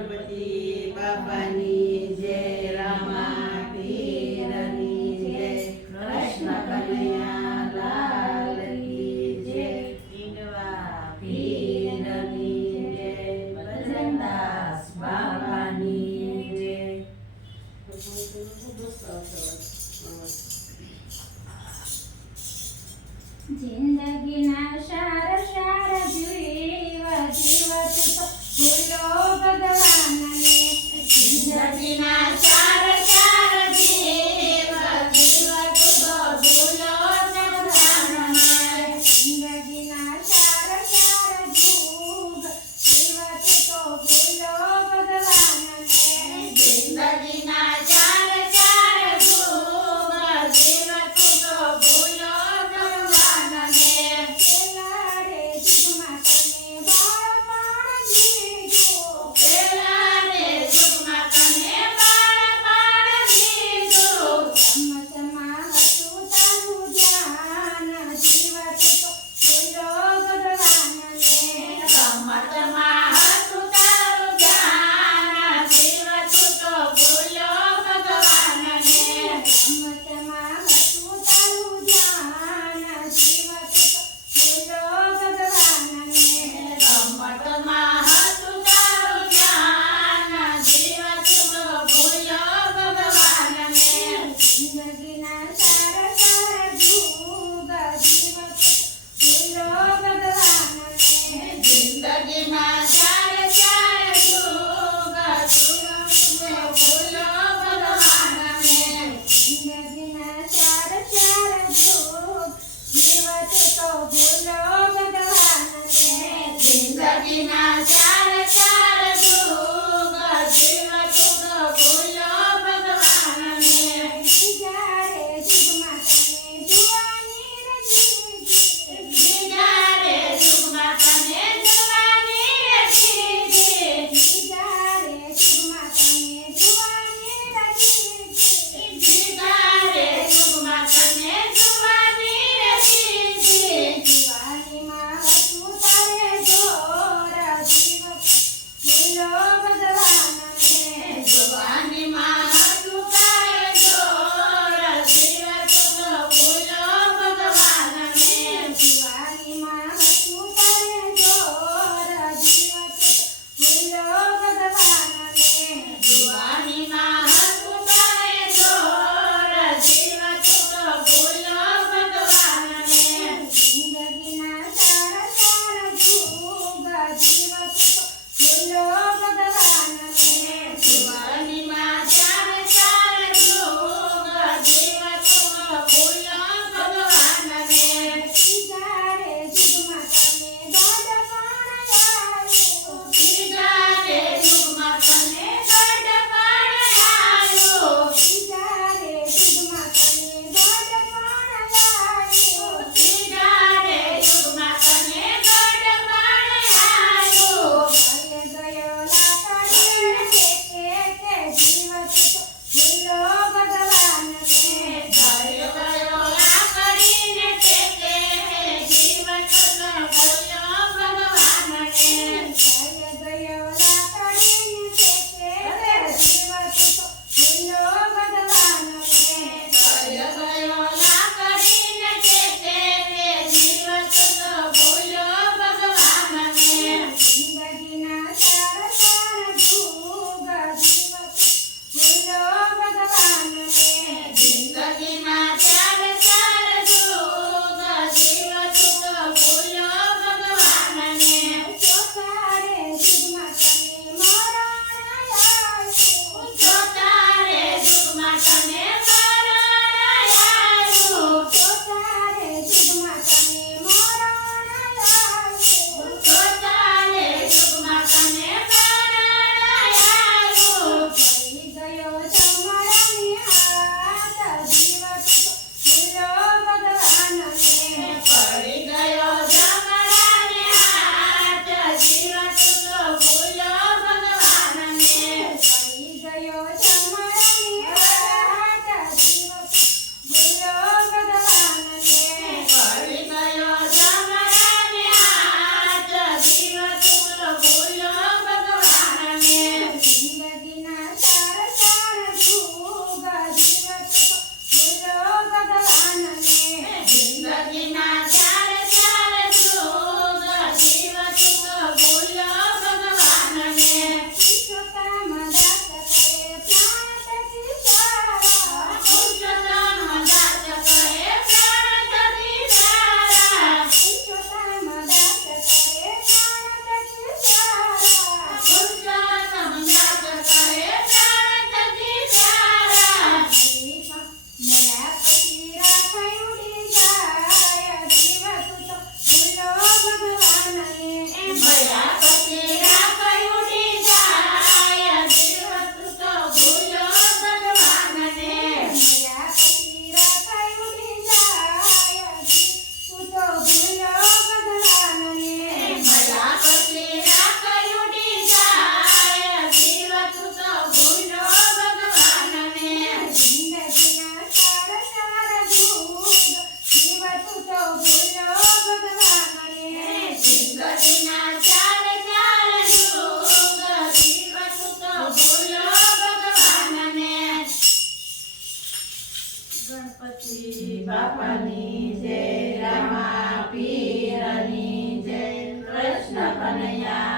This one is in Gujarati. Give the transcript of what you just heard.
ગણપતિ બાપાની જય રામા. રામા પીરની જય કૃષ્ણ કનૈયા